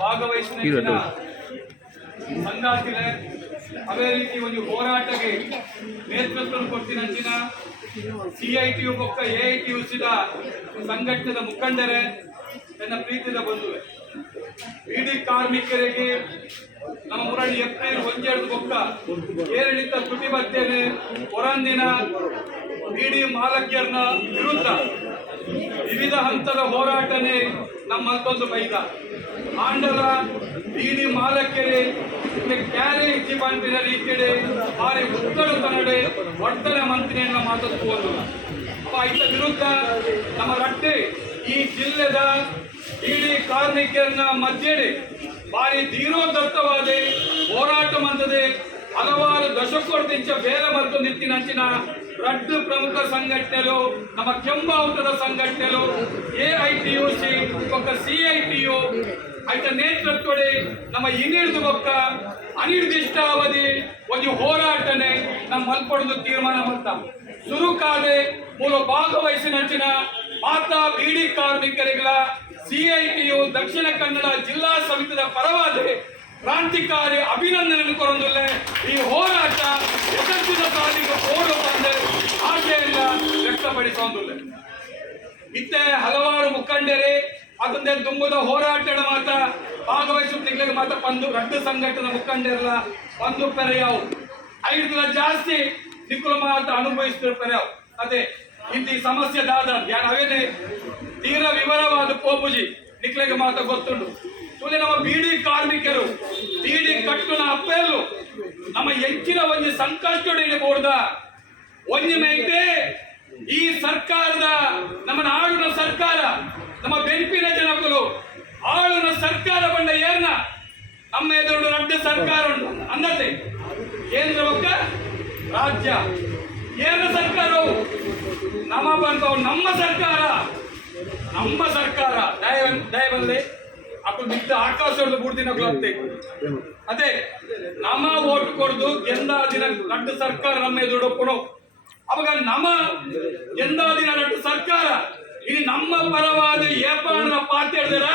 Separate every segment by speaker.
Speaker 1: ಭಾಗವಹಿಸಿದ ಸಂಗಾತಿಲೆ ಅದೇ ರೀತಿ ಒಂದು ಹೋರಾಟಕ್ಕೆ ನೇತೃತ್ವ ಕೊಟ್ಟಿನಂಚಿನ ಸಿಐಟಿಯು ಪಕ್ಕ ಎಐಟಿಯು ಸಿದ ಸಂಘಟನೆದ ಮುಖಂಡರೇ ನನ್ನ ಪ್ರೀತಿದ ಬಂಧುವೆ. ಇಡೀ ಕಾರ್ಮಿಕರಿಗೆ ನಮ್ಮ ಮುರಳಿ ಏಪ್ರಿಲ್ ಒಂದೆರಡು ಪಕ್ಕ ಏರಿಳಿತ ತುಟಿ ಬರ್ತೇನೆ ಹೊರಂದಿನ ಇಡೀ ಮಾಲಕ್ಯರ್ನ ವಿರುದ್ಧ ವಿವಿಧ ಹಂತದ ಹೋರಾಟನೇ ನಮ್ಮ ಮತ್ತೊಂದು ಬೈದ ಆಂಡಲ, ಬೀದಿ ಮಾಲಕ್ಕೆರೆ ಕ್ಯಾರೆ ಇಚ್ಚಿ ರೀತಿಯಡೆ ಬಾರಿ ಉತ್ತರ ತನ್ನಡೆ ಒಡ್ಡನೆ ಮಂತ್ರಿಯನ್ನ ಮಾತಾಡುವುದು ಅಪ್ಪ ಇತ್ತ ವಿರುದ್ಧ ನಮ್ಮ ರಟ್ಟೆ ಈ ಜಿಲ್ಲೆದ ಇಡೀ ಕಾರ್ಮಿಕರನ್ನ ಮಧ್ಯೆಡೆ ಬಾರಿ ಧೀರೋದತ್ತವಾದ ಹೋರಾಟ ಮಂದದೆ ಹಲವಾರು ದಶಕೋಟಿಂಚ ಬೇರೆ ಮತ್ತು ನಿಂತಿನಂಚಿನ ರಡ್ಡು ಪ್ರಮುಖ ಸಂಘಟನೆಲು ನಮ್ಮ ಕೆಂಬಾವುತದ ಎ ಐ ಟಿ ಯು ನೇತ್ರ ಒಕ್ಕ ಸಿ ಐ ಟಿ ಯು ಆಯ್ತ ನೇತೃತ್ವಡೆ ನಮ್ಮ ಇನ್ನಿಳಿದು ಬೊಕ್ಕ ಅನಿರ್ದಿಷ್ಟಾವಧಿ ಒಂದು ಹೋರಾಟನೆ ನಮ್ಮ ಮಲ್ಪಡದು ತೀರ್ಮಾನ ಮತ್ತ ಸುರುಕಾದೆ ಮೂಲ ಭಾಗವಹಿಸಿನಂಚಿನ ಮಾತಾ ಬೀಡಿ ಕಾರ್ಮಿಕರಿಗಳ ಸಿಐಟಿಯು ದಕ್ಷಿಣ ಕನ್ನಡ ಜಿಲ್ಲಾ ಸಮಿತಿಯ ಪರವಾದ ಕ್ರಾಂತಿಕಾರಿ ಅಭಿನಂದನೆ ಕೊರೊಂದುಲ್ಲೆ ಈ ಹೋರಾಟ ಯಶಸ್ಸಿನ ಸಾಲಿಗೆ ಓಡು ಬಂದೆ ಆಶೆಯಿಂದ ವ್ಯಕ್ತಪಡಿಸೊಂದುಲ್ಲೆ. ಇತ್ತೆ ಹಲವಾರು ಮುಖಂಡರೇ ಅದನ್ನೇ ತುಂಬುದ ಹೋರಾಟದ ಮಾತ. ಭಾಗವಹಿಸುತ್ತಿಗಳಿಗೆ ಮಾತ್ರ ಒಂದು ರದ್ದು ಸಂಘಟನೆ ಮುಖಂಡರೆಲ್ಲ ಒಂದು ಪೆರೆಯವು ಐದು ಜಾಸ್ತಿ ನಿಕುಲಮ ಅಂತ ಅನುಭವಿಸ್ತಿರೋ ಪೆರೆಯವು ಅದೇ, ಇಂತಿ ಸಮಸ್ಯೆ ದಾದ ಯಾರೇ ತೀರ ವಿವರವಾದ ಪೋಪುಜಿ ನಿಕ್ಲೆಗೆ ಮಾತ ಗೊತ್ತುಂಡು ಸುಳ್ಳಿ ನಮ್ಮ ಬೀಡಿ ಕಾರ್ಮಿಕರು, ಬೀಡಿ ಕಟ್ಟುನ ಅಪ್ಪೆಲ್ಲು, ನಮ್ಮ ಹೆಚ್ಚಿನ ಒಂದು ಸಂಕಷ್ಟ ಬೋರ್ದ ಒಂಜಿ ಮೈತೆ ಈ ಸರ್ಕಾರದ, ನಮ್ಮ ನಾಡಿನ ಸರ್ಕಾರ ನಮ್ಮ ಬೆಂಪಿನ ಜನಕುಲು ಆಳುನ ಸರ್ಕಾರ ಬಂದ ಏರ್ನ ನಮ್ಮ ಎದುರು ರಾಜ್ಯ ಸರ್ಕಾರ ಉಂಟು. ಅನ್ನತೆ ಕೇಂದ್ರ ಒಕ್ಕ ರಾಜ್ಯ. ಏರ್ನ ಸರ್ಕಾರವು ನಮ್ಮ ಬಂದವು ನಮ್ಮ ಸರ್ಕಾರ. ನಮ್ಮ ಸರ್ಕಾರ. ದಯ ದಯ ಬಂದೆ. ಅಪ್ಪ ಬಿದ್ದ ಆಕಾಶ ಹೊಡೆದು ಬೂಡ್ದಿನ ಅದೇ, ನಮ್ಮ ಓಟ್ ಕೊಡ್ದು ಎಂದ ದಿನ ದೊಡ್ಡ ಸರ್ಕಾರ ನಮ್ಮ ಎದುರು ಕೊಡೋ ಅವಾಗ ನಮ್ಮ ಎಂದ ದಿನ ದೊಡ್ಡ ಸರ್ಕಾರ. ಇದು ನಮ್ಮ ಪರವಾದ ಏಪಾಣನ ಪಾರ್ಟಿ ಹಿಡ್ದಾರ?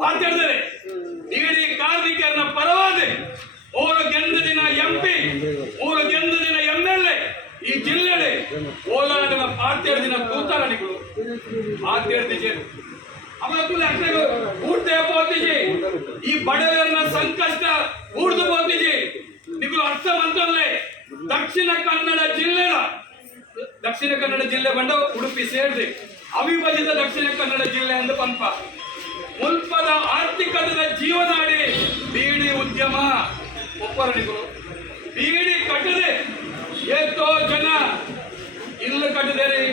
Speaker 1: ಪಾರ್ಟಿ ಹಿಡ್ದಾರೆ. ಪರವಾದೆ ಮೂರು ಗೆಂದ ದಿನ ಎಂಪಿ ಮೂರು ಗೆಂದ ದಿನ ಎಂ ಎಲ್ ಎ ಈ ಜಿಲ್ಲೆಡೆ ಓಲಾಡಿನ ಪಾರ್ಟಿ ದಿನ ಊಟೆ ಪೋತಿಜಿ ಈ ಬಡವರನ್ನ ಸಂಕಷ್ಟ ಕೂಡ್ದು ಪೋತಿಜಿ ನಿಗಳು ಅರ್ಥ ಮಂತಲ್ಲೇ ದಕ್ಷಿಣ ಕನ್ನಡ ಜಿಲ್ಲೆನ ದಕ್ಷಿಣ ಕನ್ನಡ ಜಿಲ್ಲೆ ಬಂಡ ಉಡುಪಿ ಸೇರಿದೆ ಅವಿಭಜಿತ ದಕ್ಷಿಣ ಕನ್ನಡ ಜಿಲ್ಲೆ ಎಂದು ಪಂಪ. ಮುಲ್ಪದ ಆರ್ಥಿಕತೆಯ ಜೀವನಾಡಿ ಬೀಡಿ ಉದ್ಯಮ. ಒಪ್ಪರಣಿಗಳು, ಬೀಡಿ ಕಟ್ಟದೆ. ಎಷ್ಟೋ ಜನ ಇಲ್ಲು ಕಟ್ಟದೇರಿ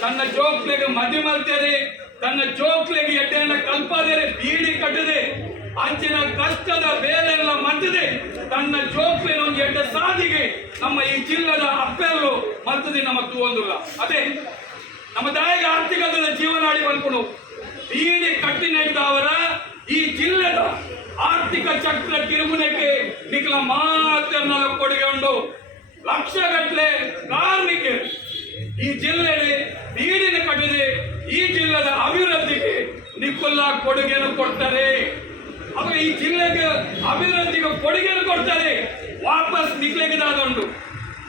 Speaker 1: ತನ್ನ ಜೋಕ್ಲೆಗೆ ಮದಿ ಮಲ್ತೇರಿ ತನ್ನ ಜೋಕ್ಲೆಗೆ ಎಡ್ಡೆಯನ್ನ ಕಲ್ಪದೇರಿ ಬೀಡಿ ಕಟ್ಟದೆ. ಅಂಚಿನ ಕಷ್ಟದ ಬೇರೆಲ್ಲ ಮತ್ತದೆ ತನ್ನ ಜೋಕ್ಲಿನ ಒಂದು ಎಡ್ಡ ಸಾಧಿಗೆ ನಮ್ಮ ಈ ಜಿಲ್ಲದ ಅಪ್ಪೆಲ್ಲು ಮತ್ತದೆ ನಮ್ಮ ತೂವೊಂದಿಲ್ಲ ಅದೇ ನಮ್ಮ ತಾಯಿಗೆ ಆರ್ಥಿಕ ಜೀವನಾಡಿ ಬಂದ್ಕೊಂಡು ಬೀಡಿ ಕಟ್ಟಿ ನಡೆದವರ ಈ ಜಿಲ್ಲೆದ ಆರ್ಥಿಕ ಚಕ್ರ ತಿರುಮುನಕ್ಕೆ ನಿಖಲ ಮಾತ್ರ ಕೊಡುಗೆ ಉಂಟು ಲಕ್ಷಗಟ್ಟಲೆ ಕಾರ್ಮಿಕರು ಈ ಜಿಲ್ಲೆಯಲ್ಲಿ ಬೀಡಿನ ಕಟ್ಟಿದೆ, ಈ ಜಿಲ್ಲೆದ ಅಭಿವೃದ್ಧಿಗೆ ನಿಖುಲ್ಲ ಕೊಡುಗೆಯನ್ನು ಕೊಡ್ತಾರೆ. ಅವಾಗ ಈ ಜಿಲ್ಲೆಗೆ ಅಭಿವೃದ್ಧಿಗೆ ಕೊಡುಗೆಯನ್ನು ಕೊಡ್ತಾರೆ. ವಾಪಸ್ ನಿಕ್ಲೆಗೆ ಉಂಟು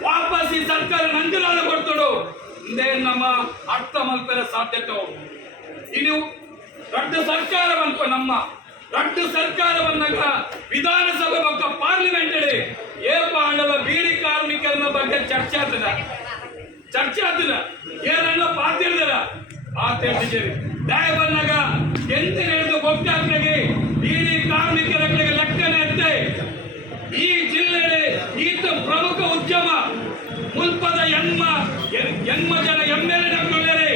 Speaker 1: ವಾಪಸ್ ಈ ಸರ್ಕಾರ ನಂಜರಾದ ಕೊಡ್ತಡು. ಇದೇ ನಮ್ಮ ಅರ್ಥ ಮಲ್ಪರ ಸಾಧ್ಯತೆ ಉಂಟು. ದೊಡ್ಡ ಸರ್ಕಾರ ಬಂತು ನಮ್ಮ ದೊಡ್ಡ ಸರ್ಕಾರವನ್ನಾಗ ವಿಧಾನಸಭೆ ಮತ್ತು ಪಾರ್ಲಿಮೆಂಟ್ ಏಪ ಹಣದ ಬೀಡಿ ಕಾರ್ಮಿಕರ ಬಗ್ಗೆ ಚರ್ಚೆ ಆತದ ಚರ್ಚೆ ಆಗ್ತದ? ಏನನ್ನ ಪಾತ್ರ ಪಾತಿರ್ತಿದ್ದೀರಿ ದಯ ಬಂದಾಗ ಎಂತ ಹೇಳಿದು ಗೊತ್ತಾಗ್ತದೆ ಬೀಡಿ ಕಾರ್ಮಿಕರ ಕಡೆಗೆ ಲೆಕ್ಕನೆ ಅಂತೆ ಈ ಜಿಲ್ಲೆಯಲ್ಲಿ ಈತ ಪ್ರಮುಖ ಉದ್ಯಮ ಮುಲ್ಪದ ಎಮ್ಮ ಎಮ್ಮ ಜನ ಎಂ ಎಲ್ ಎ ನಮ್ಮೊಳ್ಳೆರೆ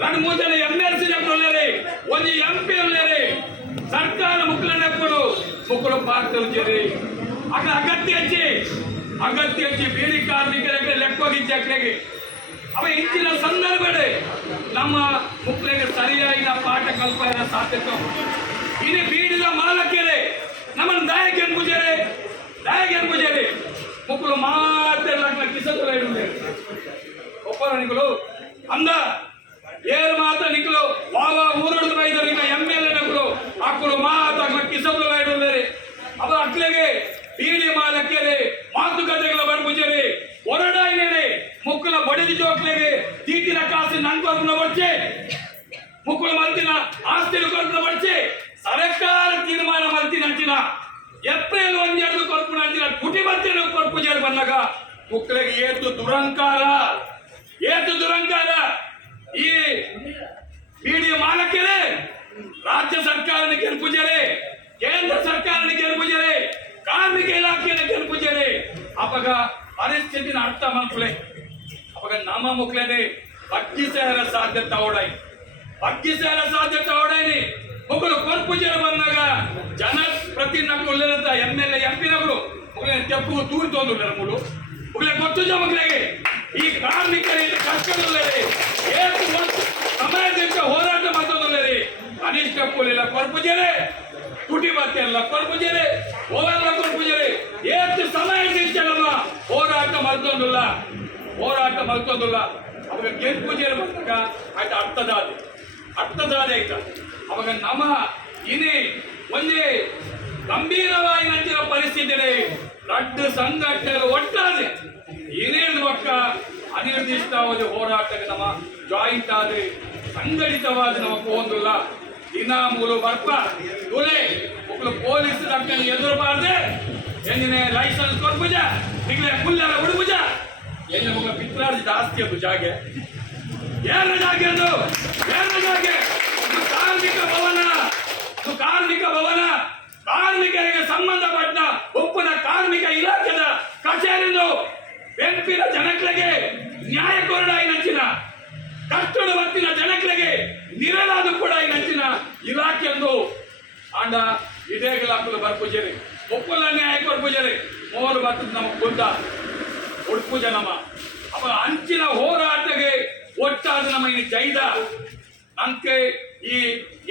Speaker 1: ಎರಡು ಮೂರು ಜನ ಎಂ ಎಲ್ ಸಿ ನಮ್ಮೊಳ್ಳೆರೆ ಒಂದು ಎಂ ಪಿ ಒಳ್ಳೆರೆ ಸರ್ಕಾರ ಮುಕ್ಕಲನ್ನ ಕೊಡು ಮುಕ್ಕಳು ಪಾರ್ತೇರಿ ಆಗ ಅಗತ್ಯ ಹಚ್ಚಿ ಅಗತ್ಯ ಹಚ್ಚಿ ಬೀದಿ ಕಾರ್ಮಿಕರ ಲೆಕ್ಕೋಗಿದ್ದೆ ಅಕ್ಕಳಿಗೆ ಅವ ಇಂಚಿನ ಸಂದರ್ಭಡೆ ನಮ್ಮ ಮುಕ್ಳಿಗೆ ಸರಿಯಾಗಿ ಪಾಠ ಕಲ್ಪನೆ ಸಾಧ್ಯತೆ ಇನ್ನು ಬೀಡಿದ ಮಾಲಕ್ಯರೇ, ನಮ್ಮನ್ನು ದಾಯಕ ಎನ್ಬುಜರೆ ದಾಯಕ ಮುಕ್ಕಲು ಮಾತ್ರ ಲಗ್ನ ಕಿಸಲು ಒಪ್ಪರು ನಿಗಳು ಅಂದ ಏರು ಮಾತ್ರ ನಿಕ್ಕಲು ವಾವ ಊರೊಳದ ಬೈದರು ಇನ್ನ ಎಮ್ ಎಲ್ ಎ ನಕ್ಕಲು ಅಕ್ಕಲು ಮಾತ್ರ ಅಕ್ಕ ಕಿಸಲು ಬೇಡುವುದರಿ ಅದು ಅಟ್ಲಗೆ ಬೀಡಿ ಮಾಲಕ್ಕೆರೆ ಮಾತುಕತೆಗಳ ಬಡಗುಜರಿ ಒರಡಾಯಿನೇನೆ ಮುಕ್ಕುಲ ಬಡಿದಿ ಚೋಟ್ಲೆಗೆ తీర్చిన కాసి నన్ను కొరకున వచ్చి ముక్కులు మంతిన ఆస్తిలు కొరకున వచ్చి సరకార తీర్మానం మంతి నచ్చిన ఏప్రిల్ ఒందేడు కొరకు నచ్చిన కుటుంబత్తిను ಹಾಕಲು ಏತು ದುರಂಕಾರ ಏತು ದುರಂಕಾರ. ಈ ಮೀಡಿಯಾ ಮಾಲಕರೇ, ರಾಜ್ಯ ಸರ್ಕಾರನ ಗೆಲ್ಪುಜರೆ ಕೇಂದ್ರ ಸರ್ಕಾರನ ಗೆಲ್ಪುಜರೆ ಕಾರ್ಮಿಕ ಇಲಾಖೆನ ಗೆಲ್ಪುಜರೆ ಅಪಗ ಪರಿಸ್ಥಿತಿನ ಅರ್ಥ ಮಾಡ್ಕೊಳೆ ಅವಾಗ ನಮ್ಮ ಮುಕ್ಲನೆ ಬಗ್ಗಿಸೇರ ಸಾಧ್ಯತೆ ಅವಡೈ ಬಗ್ಗಿಸೇರ ಸಾಧ್ಯತೆ ಓಡಾಯಿ ಮಕ್ಕಳು ಕೊರ್ಪುಜರ ಬಂದಾಗ ಜನ ಪ್ರತಿ ನಮ್ಮ M L A, M P ನಗಳು ಮಕ್ಕಳ ತೆಪ್ಪು ದೂರ ತೊಂದ್ರೆ ನಮ್ಮಳು ಮಕ್ಕಳ ಗೊತ್ತು ಮಕ್ಕಳಿಗೆ ಈ ಕಾರ್ಮಿಕರಿಗೆ ಕಷ್ಟದಲ್ಲದೆ ಏತು ಸಮಯದಿಂದ ಹೋರಾಟ ಮಾಡೋದಲ್ಲದೆ ಅನಿಷ್ಟ ಕೂಲಿಲ್ಲ ಕೊರ್ಪುಜರೆ ತುಟಿ ಬರ್ತಿಲ್ಲ ಕೊರ್ಪುಜರೆ ಹೋಗಲ್ಲ ಕೊರ್ಪುಜರೆ ಏತು ಸಮಯದಿಂದ ನಮ್ಮ ಹೋರಾಟ ಮರ್ತೊಂದಿಲ್ಲ ಹೋರಾಟ ಮಲ್ತೋದಿಲ್ಲ ಅವಾಗ ಗೆಲ್ಪೂಜೆಯಲ್ಲಿ ಬಂದಾಗ ಆಯ್ತು ಅರ್ಥದಾದೆ ಅರ್ಥದಾದೆ ಆಯ್ತ ಅವಾಗ ನಮ್ಮ ಇನಿ ಒಂದೇ ಗಂಭೀರವಾಗಿ ನಂತರ ಪರಿಸ್ಥಿತಿ ರಡ್ಡು ಸಂಘಟನೆ ಒಟ್ಟಾಗಿ ಏನೇನು ಪಕ್ಕ ಅನಿರ್ದಿಷ್ಟಾವಧಿ ಹೋರಾಟಕ್ಕೆ ನಮ್ಮ ಜಾಯಿಂಟ್ ಆದ್ರೆ ಸಂಘಟಿತವಾದ ನಮ್ಮ ಹೋಗಿಲ್ಲ ದಿನ ಮೂಲು ಬರ್ಪ. ಒಬ್ಬಳು ಪೊಲೀಸ್ ಡಾಕ್ಟರ್ ಎದುರಬಾರ್ದೆ ಎಂದಿನ ಲೈಸನ್ಸ್ ಕೊಡ್ಬುಜ ನಿಗ್ಲೆ ಕುಲ್ಲೆಲ್ಲ ಹುಡುಗುಜ ಎನ್ನ ಮಗ ಪಿತ್ರಾರ್ಜ ಜಾಸ್ತಿ ಅದು ಜಾಗೆ. ಏನ ಜಾಗೆ ಅದು? ಏನ ಜಾಗೆ? ಕಾರ್ಮಿಕ ಭವನ. ಕಾರ್ಮಿಕ ಭವನ. ಕಾರ್ಮಿಕರಿಗೆ ಸಂಬಂಧಪಟ್ಟ ಉಪ್ಪಿನ ಕಾರ್ಮಿಕ ಇಲಾಖೆದ ಕಚೇರಿಂದು ಎಂಪಿನ ಜನಗಳಿಗೆ ನ್ಯಾಯ ಕೊರಡಾಯಿ ನಂಚಿನ. ಕಷ್ಟದ ಹೊತ್ತಿನ ಜನಗಳಿಗೆ ನಿರಲಾದ ಕೂಡ ನಂಚಿನ ಇಲಾಖೆ ಎಂದು ಆಂಡ ಇದೇಗಲಾಕಲು ಬರ್ಪೂಜರಿ ಒಪ್ಪಲ ನ್ಯಾಯ ಕೊರ್ಪೂಜರಿ ಮೂರು ಬರ್ತದ ನಮಗೆ ಗೊತ್ತಾ ಉಡುಪು ಜನಮ ಅವ ಅಂಚಿನ ಹೋರಾಟಗೆ ಒಟ್ಟಾದ ನಮ್ಮ ಇನ್ನು ಜೈದ ಅಂಕೆ ಈ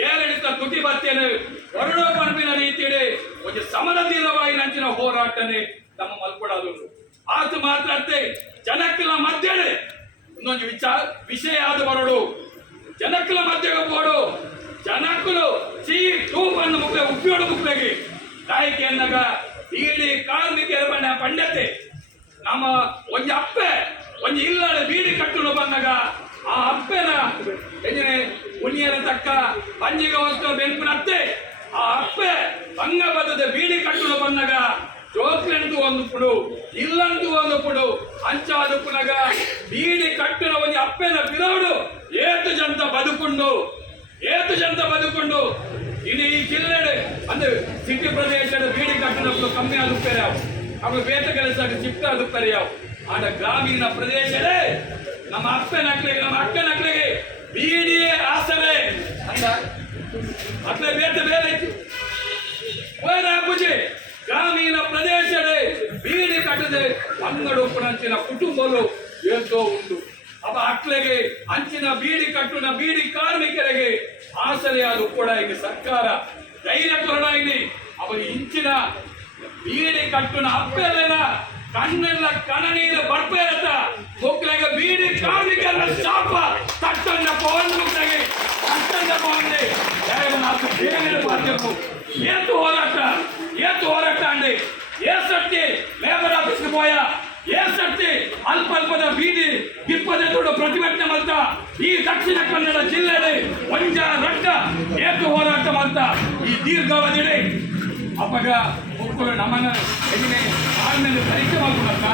Speaker 1: ಏರಿಳಿತ ತುಟಿ ಬತ್ತೇನೆ ಹೊರಡೋ ಪರಪಿನ ರೀತಿಯಡೆ ಒಂದು ಸಮರತೀರವಾಗಿ ನಂಚಿನ ಹೋರಾಟನೆ ಮಲ್ಕೊಡೋದುಂಟು ಆತು ಮಾತ್ರ ಅತ್ತೆ ಜನಕ್ಕಿನ ಮಧ್ಯೆ ಇನ್ನೊಂದು ವಿಚಾರ ವಿಷಯ ಆದ ಬರೋಡು ಜನಕ್ಕಲ ಮಧ್ಯಗೆ ಬೋಡು ಜನಕ್ಕಲು ಚೀ ತೂಪನ್ನು ಮುಕ್ಲೆ ಉಪ್ಪಿಯೋಡು ಮುಕ್ಲೆಗೆ ನಾಯಕಿ ಅಂದಾಗ ಬೀಡಿ ಕಾರ್ಮಿಕರ ಬಣ್ಣ ಪಂಡತೆ. ನಮ್ಮ ಒಂಜಿ ಅಪ್ಪೆ ಒಂಜಿ ಇಲ್ಲದ ಬೀಡಿ ಕಟ್ಟಲು ಬಂದಾಗ ಆ ಅಪ್ಪೆನ ಎಂಜಿನೆ ಉಣಿಯರ ತಕ್ಕ ಪಂಜಿಗೆ ವಸ್ತು ಬೆಂಪಿನತ್ತೆ ಆ ಅಪ್ಪೆ ಬಂಗ ಬೀಡಿ ಕಟ್ಟಲು ಬಂದಾಗ ಜೋತ್ಲೆಂದು ಒಂದು ಪುಡು ಇಲ್ಲಂತು ಒಂದು ಪುಡು ಅಂಚಾದ ಪುನಗ ಬೀಡಿ ಕಟ್ಟಿನ ಒಂದು ಅಪ್ಪೆನ ಬಿರೋಡು ಏತು ಜಂತ ಬದುಕೊಂಡು, ಏತು ಜಂತ ಬದುಕೊಂಡು. ಇಡೀ ಜಿಲ್ಲೆ ಅಂದ್ರೆ ಸಿಟಿ ಪ್ರದೇಶದ ಬೀಡಿ ಕಟ್ಟಿನ ಕಮ್ಮಿ ಆಗುತ್ತಾರೆ ಅವು ಅವು ಬೇತ ಕೆಲಸ ಚಿಕ್ಕ ಆಗುತ್ತಾರೆ ಅವು ಆಡ ಗ್ರಾಮೀಣ ಪ್ರದೇಶದೇ ನಮ್ಮ ಅಪ್ಪನ ನಮ್ಮ ಅಕ್ಕನ ಬೀಡಿಯೇ ಆಸರೆ ಅಂತ ಅಟ್ಲೆ ಬೇತ ಬೇರೆ ಆಯ್ತು ಬೇರೆ ಪೂಜೆ ಗ್ರಾಮೀಣ ಪ್ರದೇಶದೇ ಬೀಡಿ ಕಟ್ಟದೆ ಅಂಗಡು ಅಂಚಿನ ಕುಟುಂಬಲು ಎಂತೋ ಉಂಟು. ಅವ ಅಟ್ಲೆಗೆ ಅಂಚಿನ ಬೀಡಿ ಕಟ್ಟುನ ಬೀಡಿ ಕಾರ್ಮಿಕರಿಗೆ ಆಸರೆಯಾದ ಕೂಡ ಈಗ ಸರ್ಕಾರ ಧೈರ್ಯ ಕೊರಡ ಇಲ್ಲಿ ಅವ ಇಂಚಿನ ಬೀಡಿ ಕಟ್ಟುನ ಅಪ್ಪೆಲ್ಲ ಕಣ್ಣೆಲ್ಲ ಕಣನೀರು ಬರ್ಪೇರತ್ತ ಮಕ್ಕಳಿಗೆ ಬೀಡಿ ಕಾರ್ಮಿಕರ ಶಾಪ ಏತು ಹೋರಾಟ ಏತು ಹೋರಾಟ ಅಂಡಿ ಏಸಟ್ಟಿ ಲೇಬರ್ ಆಫೀಸ್ಗೆ ಪೋಯ ಏಸಟ್ಟಿ ಅಲ್ಪ ಅಲ್ಪದ ಬೀದಿ ಇಪ್ಪದ ದುಡ್ಡು ಪ್ರತಿಭಟನೆ ಮಾಡ್ತಾ ಈ ದಕ್ಷಿಣ ಕನ್ನಡ ಜಿಲ್ಲೆಯಲ್ಲಿ ಒಂಜ ರಟ್ಟ ಏತು ಹೋರಾಟ ಮಾಡ್ತಾ ಈ ದೀರ್ಘಾವಧಿಯಲ್ಲಿ ಅಪ್ಪಗ ಮಕ್ಕಳು ನಮ್ಮನ್ನ ಎದಿನೆ ತಾಳ್ಮೆಯಿಂದ ಪರೀಕ್ಷೆ ಮಾಡ್ಕೊಳಕ್ಕ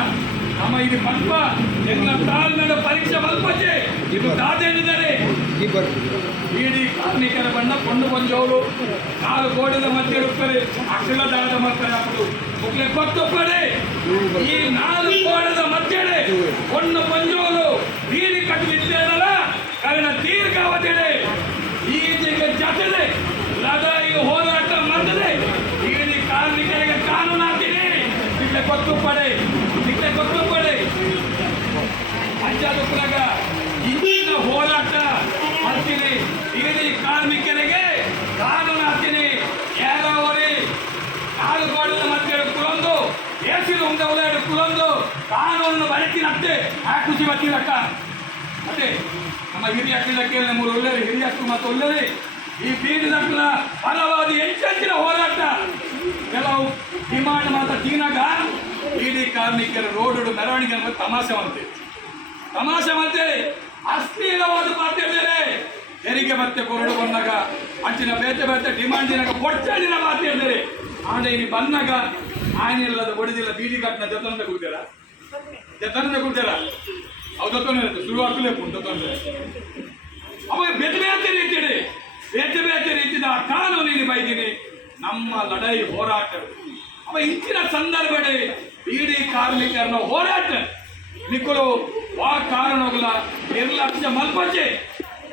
Speaker 1: ಕಾರ್ಮಿಕರ ಬಣ್ಣ ಕೊಂಡು ಬಂದವರು ನಾಲ್ಕು ಗೋಡೆದ ಮಧ್ಯೆ ಇರುತ್ತಾರೆ ಮಾಡ್ತಾರೆ ಈ ನಾಲ್ಕು ಗೋಡದ ಮಧ್ಯೆ ಕೊಂಡು ಬಂದವರು ಬೀಡಿ ಕಟ್ಟಲಿದ್ದೇನಲ್ಲ ಕಾರಣ ದೀರ್ಘಾವಧಿಡೆ ಈಚೆಗೆ ಜಟದೆ ಲದಾಯಿ ಹೋರಾಟ ಮಾಡಿದೆ ಇಡೀ ಕಾರ್ಮಿಕರಿಗೆ ಕಾನೂನು ಹಾಕಿದೆ ನಿಕ್ಕೆ ಗೊತ್ತು ಪಡೆ ನಿಕ್ಕೆ ಗೊತ್ತು ಪಡೆ ಪುನಗ ಇಂದಿನ ಹೋರಾಟ ಮಾಡ್ತೀನಿ. ಇಡೀ ಕಾರ್ಮಿಕರಿಗೆ ಕಾನೂನು ಹಾಕ್ತೀನಿ. ಯಾರಾವರಿ ಕಾಲು ಗೋಡದ ಮಧ್ಯೆ ಕುಲೊಂದು ಏಸಿಲು ಉಂಡ ಉದಾಹರಣೆ ಕುಲೊಂದು ಕಾನೂನು ಬರಕಿನತ್ತೆ ಆ ಖುಷಿ ಬರ್ತೀರಕ್ಕ ಮತ್ತೆ ನಮ್ಮ ಹಿರಿಯ ಅಕ್ಕಲಕ್ಕೆ ಮೂರು ಒಳ್ಳೆಯ ಹಿರಿಯ ಮತ್ತು ಒಳ್ಳೆಯ ಈ ಬೀದಿದಕ್ಕಲ ಫಲವಾದ ಹೆಚ್ಚೆಚ್ಚಿನ ಹೋರಾಟ. ಕೆಲವು ಡಿಮಾಂಡ್ ಮಾತ್ರ ತೀನಾಗ ಬೀದಿ ಕಾರ್ಮಿಕರ ರೋಡ್ ಮೆರವಣಿಗೆ ಅನ್ನೋದು ತಮಾಷೆ ಅಂತೆ ತಮಾಷೆ ಮಾಡ್ತೇವೆ ಅಶ್ಲೀಲವಾದ ಮಾತಾಡಿದರೆ ತೆರಿಗೆ ಮತ್ತೆ ಕೊರಡು ಬಂದಾಗ ಅಂಚಿನ ಬೇತೆ ಬೇತೆ ಕೊಟ್ಟಿನ ಕೊಡ್ತೇಳಿನ ಹೇಳ್ತಾರೆ ಆದರೆ ಇಲ್ಲಿ ಬಂದಾಗ ಆನೆಲ್ಲದ ಒಡೆದಿಲ್ಲ ಬೀದಿ ಕಟ್ಟಿನ ಜೊತೆ ಕುಡಿದಾರ ಜತನದ ಕೊಡ್ತಾರ ಅವು ತೊಂದರೆ ಶುರು ಅಂತ ತೊಂದರೆ ಅವಾಗ ಬೇತೆ ಬೇತೆ ರೀತಿಯಲ್ಲಿ, ಬೇತೆ ಬೇತೆ ರೀತಿಯ ಕಾನೂನಿಗೆ ಬೈದಿನಿ. ನಮ್ಮ ಲಡೈ ಹೋರಾಟ. ಅವ ಇಂಚಿನ ಸಂದರ್ಭಡೆ ಬೀಡಿ ಕಾರ್ಮಿಕರನ್ನ ಹೋರಾಟ. ನಿಕ್ಕಲು. ವಾ ಕಾರಣಗಳ ನಿರ್ಲಕ್ಷ್ಯ ಮಲ್ಪಚ್ಚಿ.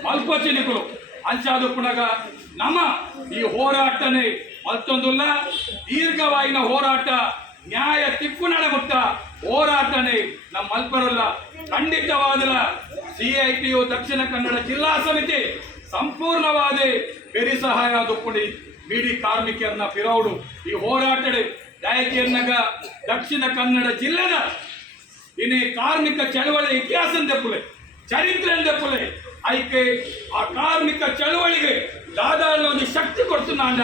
Speaker 1: ಮಲ್ಪಚ್ಚಿ ನಿಕ್ಕಲು. ಅಂಚಾದು ಪುನಗ ನಮ್ಮ ಈ ಹೋರಾಟನೇ ಮತ್ತೊಂದುಲ್ಲ. ದೀರ್ಘವಾಗಿನ ಹೋರಾಟ, ನ್ಯಾಯ ತಿಪ್ಪು ನಡಗುತ್ತ ಹೋರಾಟನೇ ನಮ್ಮ ಮಲ್ಪರಲ್ಲ. ಖಂಡಿತವಾದಲ್ಲ, ಸಿಐಟಿಯು ದಕ್ಷಿಣ ಕನ್ನಡ ಜಿಲ್ಲಾ ಸಮಿತಿ ಸಂಪೂರ್ಣವಾದ ಬೆರಿ ಸಹಾಯ ದುಪ್ಪುಡಿ ಬಿಡಿ ಕಾರ್ಮಿಕರನ್ನ ಪಿರೌಡು ಈ ಹೋರಾಟಡೆ ದಾಯಕಿಯನ್ನಗ ದಕ್ಷಿಣ ಕನ್ನಡ ಜಿಲ್ಲೆದ ಇನ್ನು ಕಾರ್ಮಿಕ ಚಳವಳಿ ಇತಿಹಾಸನ ದೆಪ್ಪಲೆ ಚರಿತ್ರೆ ದೆಪ್ಪಲೆ ಆ ಕಾರ್ಮಿಕ ಚಳವಳಿಗೆ ದಾದಾ ಅನ್ನೋದು ಶಕ್ತಿ ಕೊಡ್ತುನಾಂಡ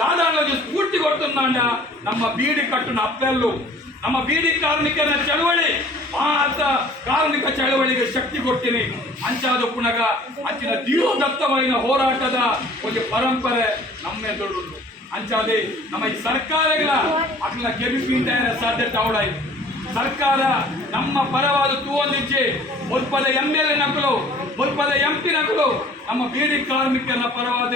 Speaker 1: ದಾದಾ ಅನ್ನೋದು ಸ್ಫೂರ್ತಿ ಕೊಡ್ತುನಾಂಡ ನಮ್ಮ ಬೀಡಿ ಕಟ್ಟುನ ಅಪ್ಪೆಲ್ಲು, ನಮ್ಮ ಬೀಡಿ ಕಾರ್ಮಿಕರ ಚಳವಳಿ ಅಂತ ಕಾರ್ಮಿಕ ಚಳವಳಿಗೆ ಶಕ್ತಿ ಕೊಡ್ತೀನಿ. ಅಂಚಾದ ಪುನಗ, ಅಂಚಿನ ದೀರ್ಘದತ್ತమైన ಹೋರಾಟದ ಒಂದು ಪರಂಪರೆ ನಮ್ಮೆದುರುಂಡು ಅಂಚಾದೆ, ನಮ್ಮ ಈ ಸರ್ಕಾರಗಳ ಅಟ್ಲ ಗೆಬಿಸಿಂದ ಸಾಧ್ಯತೆ ಅವಳಾಯಿತು ಸರ್ಕಾರ ನಮ್ಮ ಪರವಾದ ತೂವೊಂದಿಚ್ಚಿ, ಮುಲ್ಪದ ಎಂ ಎಲ್ ಎ ನಕಲು, ಮುಲ್ಪದ ಎಂ ಪಿ ನಕಲು, ನಮ್ಮ ಬೀಡಿ ಕಾರ್ಮಿಕರ ಪರವಾದ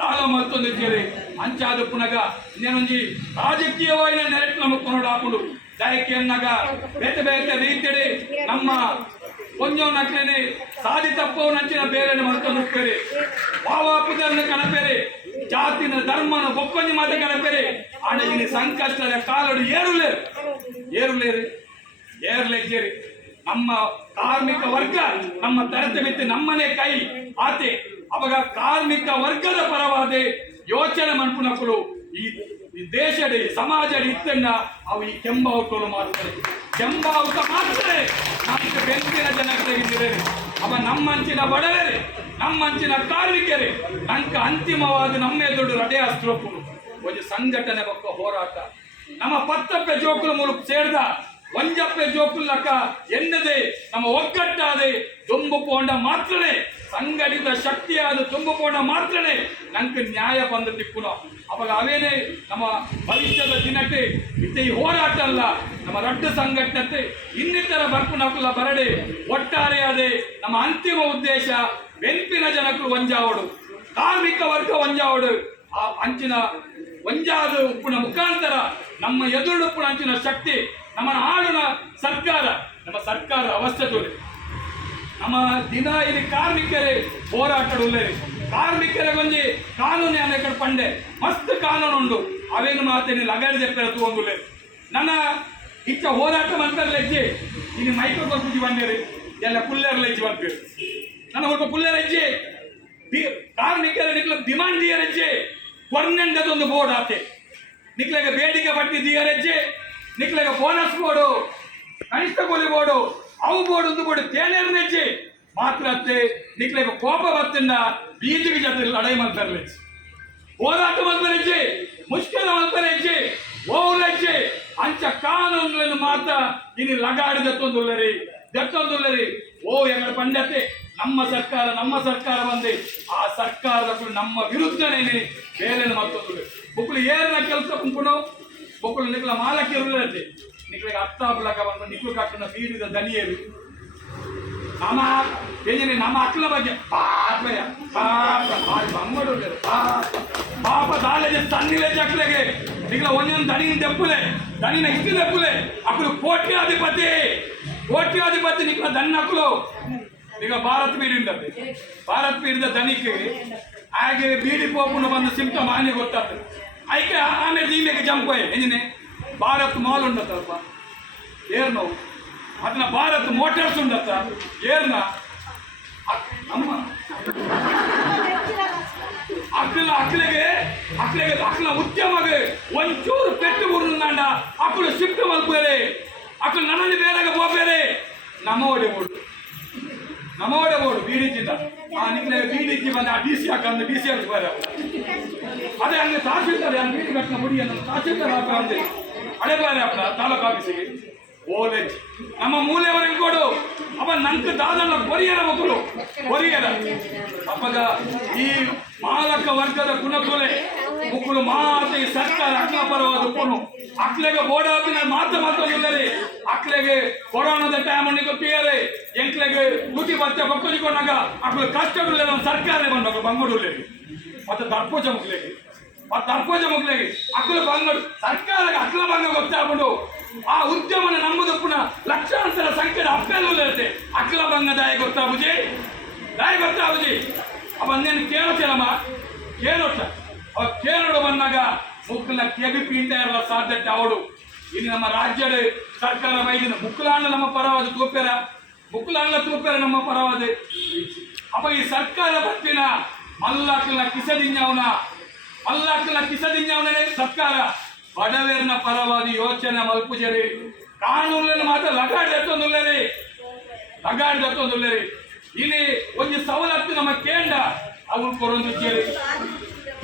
Speaker 1: ತಾಳ ಮತ್ತೊಂದಿದ್ದೇವೆ ಅಂಚಾದ ಪುನಗ, ಇನ್ನೇನೊಂಜಿ ರಾಜಕೀಯವಾಗಿ ನೆರಟು ನಮಗೆ ಕೊನೋಡು ಹಾಕೊಂಡು ದಯಕೆಯನ್ನಗ ಬೇತೆ ಬೇತೆ ರೀತಿಯಡಿ ನಮ್ಮ ಕೊಂಜೋ ನಕ್ಲೇನೆ ಸಾದಿ ತಪ್ಪವು ನಂಚಿನ ಬೇರೆ ಮತ್ತೊಂದು ಹೋಗ್ಬೇರೆ ಕನಪೇರಿ, ಜಾತಿನ ಧರ್ಮನ ಬೊಕ್ಕೊಂಜಿ ಮಾತ ಕನಪೇರಿ. ಅಣಜಿನ ಸಂಕಷ್ಟದ ಕಾಲಡು ಏರುಲೇರು ಏರುಲೇರಿ ಏರ್ಲೆಜ್ಜೇರಿ ನಮ್ಮ ಕಾರ್ಮಿಕ ವರ್ಗ, ನಮ್ಮ ತರತೆ ಮಿತಿ ನಮ್ಮನೆ ಕೈ ಆತೆ ಅವಾಗ ಕಾರ್ಮಿಕ ವರ್ಗದ ಪರವಾದ ಯೋಚನೆ ಮಾಡ್ಕೊಳ್ಳು ಈ ದೇಶದ ಸಮಾಜಡಿ ಇತ್ತನ್ನ ಅವು ಈ ಕೆಂಬಾವುಟವನ್ನು ಮಾಡ್ತಾರೆ. ಕೆಂಬಾವುಟ ಮಾಡ್ತಾರೆ ನಮಗೆ ಬೆಂಕಿನ ಜನಕ್ಕೆ ಇದ್ದರೆ. ಅವ ನಮ್ಮಂಚಿನ ಬಡವರೇ ನಮ್ಮಂಚಿನ ಕಾರ್ಮಿಕರೇ. ನಂಕ ಅಂತಿಮವಾಗಿ ನಮ್ಮೇ ದೊಡ್ಡ ರಡೆ ಅಸ್ತ್ರೋಪುರು ಒಂದು ಸಂಘಟನೆ ಬಕ್ಕ ಹೋರಾಟ. ನಮ್ಮ ಪತ್ತಪ್ಪೆ ಜೋಕುಲ ಮೂಲಕ ಸೇರಿದ ಒಂಜಪ್ಪೆ ಜೋಕುಲಕ್ಕ ಎನ್ನದೆ ನಮ್ಮ ಒಗ್ಗಟ್ಟಾದೆ ತುಂಬು ಪೋಂಡ ಮಾತ್ರನೇ, ಸಂಘಟಿತ ಶಕ್ತಿಯಾದ ತುಂಬು ಪೋಂಡ ಮಾತ್ರನೇ ನಂಗೆ ನ್ಯಾಯ ಬಂದ ತಿಪ್ಪುನ ಅವಾಗ ಅವೇನೇ ನಮ್ಮ ಭವಿಷ್ಯದ ದಿನಕ್ಕೆ ಇತ್ತ ಈ ಹೋರಾಟ ಅಲ್ಲ, ನಮ್ಮ ರಡ್ಡ ಸಂಘಟನೆ ಇನ್ನಿತರ ಬರ್ಪು ಬರಡೆ ಬರಡೆ ಒಟ್ಟಾರೆಯಾದೆ ನಮ್ಮ ಅಂತಿಮ ಉದ್ದೇಶ ಬೆಂಪಿನ ಜನಕ್ಕೂ ಒಂಜಾವಡು ಕಾರ್ಮಿಕ ವರ್ಗ ಒಂಜಾವಡು ಆ ಅಂಚಿನ ಒಂಜಾದ ಉಪ್ಪುನ ಮುಖಾಂತರ ನಮ್ಮ ಎದುರು ಉಪ್ಪುನ ಅಂಚಿನ ಶಕ್ತಿ ನಮ್ಮ ಆಳುನ ಸರ್ಕಾರ, ನಮ್ಮ ಸರ್ಕಾರ ತೋರಿ ನಮ್ಮ ದಿನ ಇಲ್ಲಿ ಕಾರ್ಮಿಕರೇ ಹೋರಾಟಡುಲ್ಲೆ ಕಾರ್ಮಿಕರ ಗೊಂಜಿ ಕಾನೂನು ಅನೇಕ ಪಂಡೆ ಮಸ್ತ್ ಕಾನೂನು ಉಂಡು ಅವೇನು ಮಾತೇನೆ ಲಗಾಡಿ ದೆಪ್ಪೆ ತಗೊಂಡುಲೆ ನನ್ನ ಇಚ್ಚ ಹೋರಾಟ ಮಂತ್ರಲ್ಲ ಹೆಜ್ಜೆ ಇಲ್ಲಿ ಮೈಕ್ರೋ ಕೊರ್ಪುಜಿ ಬಂದೇರಿ. ಎಲ್ಲ ಕುಲ್ಲೆರ್ಲ ಲೆಜ್ಜಿ ಬಂದ್ಬೇಕು ನನ್ನ ಸ್ವಲ್ಪ ಕುಲ್ಲೆರ ಹೆಜ್ಜೆ ಕಾರ್ಮಿಕರ ನಿಕ್ಲ ಡಿಮಾಂಡ್ ದಿಯರ್ ಹೆಜ್ಜೆ ಕೊರ್ನೆಂಡದೊಂದು ಬೋರ್ಡ್ ಆತೆ ನಿಕ್ಲೆಗೆ ಬೇಡಿಕೆ ಪಟ್ಟಿ ದಿಯರ್ ಹೆಜ್ಜೆ ನಿಕ್ಲೆಗೆ ಬೋನಸ್ ಬೋರ್ಡು, ಕನಿಷ್ಠ ಕೂಲಿ ಬೋರ್ಡು, ಅವು ಬೋರ್ಡ್ ಒಂದು ಬೋರ್ಡ್ ತೇನೇರ್ ಹೆಜ್ಜೆ ಮಾತ್ರ ಅತ್ತೆ, ನಿಕ್ಲೆಗೆ ಕೋಪ ಬತ್ತಿಂದ ಬೀಜಿಗೆ ಜೊತೆ ಲಡೈ ಮಾಡ್ತಾರೆ ಹೋರಾಟ ಮಲ್ಪರೆಜ್ಜೆ ಮುಷ್ಕರ ಮಲ್ಪರೆಜ್ಜೆ ಹೆಜ್ಜೆ ಅಂಚ ಕಾನೂನುಗಳನ್ನು ಮಾತ್ರ ಇನ್ನು ದತ್ತೊಂದು ದತ್ತೊಂದುಲ್ಲರಿ. ಓ ಎಂಗಳ ಪಂಡತೆ ನಮ್ಮ ಸರ್ಕಾರ ನಮ್ಮ ಸರ್ಕಾರ ಬಂದೆ ಆ ಸರ್ಕಾರದ ಕೂಡ ನಮ್ಮ ವಿರುದ್ಧನೇನೆ ಬೇರೆ ಮತ್ತೊಂದು ಬುಕ್ಳು ಏನ ಕೆಲಸ ಕುಂಪುಣು ಬುಕ್ಳು ನಿಕ್ಲ ಮಾಲಕ್ಕೆ ಇರುಲ್ಲದೆ ನಿಕ್ಲಿಗೆ ಅರ್ಥ ಆಗ್ಲಕ ಬಂದು ನಿಕ್ಲು ಕಟ್ಟನ ಬೀಡಿದ ದನಿಯರು ನಮ್ಮ ಏನಿದೆ ನಮ್ಮ ಅಕ್ಕಲ ಬಗ್ಗೆ ಪಾಪಯ ಪಾಪ ಬಾರಿ ಬಂಗಡು ಪಾಪ ಪಾಪ ದಾಳೆಗೆ ತನ್ನಿಲೆ ಚಕ್ಲೆಗೆ ಈಗ ಒಂದೊಂದು ದಣಿನ ತೆಪ್ಪುಲೆ ದಣಿನ ಇಷ್ಟು ತೆಪ್ಪುಲೆ ಅಕ್ಕಳು ಕೋಟ್ಯಾಧಿಪತಿ ಕೋಟ್ಯಾಧಿಪತಿ ನಿಕ್ಲ ದನ್ನ ಅಕ್ಕಳು ಈಗ ಭಾರತ್ ಉಂಟದೆ ಭಾರತ್ ಬೀಡಿದ ದನಿಕೆ ಹಾಗೆ ಬೀಡಿ ಪೋಪುನ ಬಂದ ಸಿಂಪ್ಟಮ್ ಆನೆ ಗೊತ್ತಾಗ್ತದೆ. ಐಕೆ ಆನೆ ಈಮೆಗೆ ಜಂಪ್ ಎಂಜಿನೆ, ಭಾರತ್ ಮಾಲ್ ಉಂಡತ್ತಪ್ಪ ಏರ್ ನೋವು. ಅದನ್ನ ಭಾರತ್ ಮೋಟರ್ಸ್ ಉಂಡತ್ತ ಏರ್ನ ನಮ್ಮ ಅಕ್ಕಲ, ಅಕ್ಕಲಿಗೆ ಅಕ್ಕಲಿಗೆ ಅಕ್ಕಲ ಉದ್ಯಮಗೆ ಒಂಚೂರು ಪೆಟ್ಟು ಬುರುಂದಾಂಡ ಅಕ್ಕಳು ಶಿಫ್ಟ್ ಮಲ್ಪೇರೆ ಅಕ್ಕಳು ನನ್ನಲ್ಲಿ ಬೇರೆಗೆ ಹೋಗ್ಬೇರೆ. ನಮ್ಮ ಓಡು ನಮ್ಮ ಓಡಿ ಬೋಡು ಬೀಡಿಚಿಂದ ಆ ನಿಕ್ಲೆ ಬೀಡಿಚಿ ಬಂದ ಡಿ ಸಿ ಹಾಕಂದು ಡಿ ಸಿ ಹಾಕಿ ಬೇರೆ ಅದೇ ಹಂಗೆ ತಹಸೀಲ್ದಾರ್ ಯಾರು ಬೀಡಿ ಕಟ್ಟಿನ ಮುಡಿಯನ್ನು ತಹಸೀಲ್ದಾರ್ ಹಾಕ ಅಂದ್ರೆ ಅಡೆ ಬೇರೆ ಅಪ್ಪ ತಾಲೂಕು ಆಫೀಸಿಗೆ ಓಲೆಜ್ ನಮ್ಮ ಮೂಲೆಯವರಿಗೆ ಕೊಡು ಅವ ನಂಕ ದಾದಲ್ಲ ಕೊರಿಯರ ಮಕ್ಕಳು ಕೊರಿಯರ ಅಪ್ಪಗ ಈ ಮಾಲಕ ವರ್ಗದ ಗುಣತೊಲೆ ಮುಕ್ಕಳು ಮಾತೆ ಸರ್ಕಾರ ಅಕ್ಲ ಪರವಾದ ಕೊನು ಅಕ್ಲೆಗೆ ಬೋಡಾಪಿನ ನಾನು ಮಾತು ಇಲ್ಲರಿ ಅಕ್ಲೆಗೆ ಕೊರೋನಾದ ಟೈಮ್ ಅನ್ನು ಗೊತ್ತಿಯರೆ ಎಂಕ್ಲೆಗೆ ಗುಟಿ ಬತ್ತೆ ಬಕ್ಕೊಲಿಕೊಂಡಾಗ ಕಷ್ಟಗಳು ನಮ್ಮ ಸರ್ಕಾರ ಬಂದಾಗ ಬಂಗೋಡು ಮತ್ತೆ ದರ್ಪೋಜ ಮುಗ್ಲೆಗೆ. ಮತ್ತೆ ದರ್ಪೋಜ ಮುಗ್ಲೆಗೆ. ಅಕ್ಲ ಬಂಗಡು, ಸರ್ಕಾರಕ್ಕೆ ಅಕ್ಲ ಬಂಗ ಗೊತ್ತಾಗ್ಬಿಡು. ಆ ಉದ್ಯಮನ ನಮ್ಮದು ಪುನಃ ಲಕ್ಷಾಂತರ ಸಂಖ್ಯೆಯ ಅಪ್ಪೆಲ್ಲ ಇರುತ್ತೆ. ಅಕ್ಲ ಬಂಗ ದಾಯ ಗೊತ್ತಾಗುಜಿ ದಾಯ ಗೊತ್ತಾಗುಜಿ ಅವ ನೀನು ಕೇಳ್ತೀರಮ್ಮ ಕೇಳೋಟ ಕೇಳೋಡು ಬಂದಾಗ ಮುಕ್ಕಲ ಕೆಬಿ ಪಿಂಡ ಇರಲ್ಲ ಸಾಧ್ಯತೆ ಅವಳು. ಇಲ್ಲಿ ನಮ್ಮ ರಾಜ್ಯದ ಸರ್ಕಾರ ಮೈದಿನ ಮುಕ್ಕಲಾಂಡ ನಮ್ಮ ಪರವಾದ ತೂಪೇರ ಮುಕ್ಕಲಾಂಡ ತೂಪೇರ ನಮ್ಮ ಪರವಾದ. ಅಪ್ಪ, ಈ ಸರ್ಕಾರ ಬತ್ತಿನ ಮಲ್ಲಾಕಲ ಕಿಸದಿಂಜವನ ಮಲ್ಲಾಕಲ ಕಿಸದಿಂಜವನೇ ಸರ್ಕಾರ. ಬಡವೇರ್ನ ಪರವಾದಿ ಯೋಚನೆ ಮಲ್ಪುಜರಿ. ಕಾನೂನು ಮಾತ್ರ ಲಗಾಡ್ ಎತ್ತೊಂದುಲ್ಲರಿ. ಲಗಾಡ್ ಎತ್ತೊಂದುಲ್ಲರಿ. ಇಲ್ಲಿ ಒಂದು ಸವಲತ್ತು ನಮ್ಮ ಕೇಂದ್ರ ಅವ್ರು ಕೊರೊಂದು ಕೇಳಿ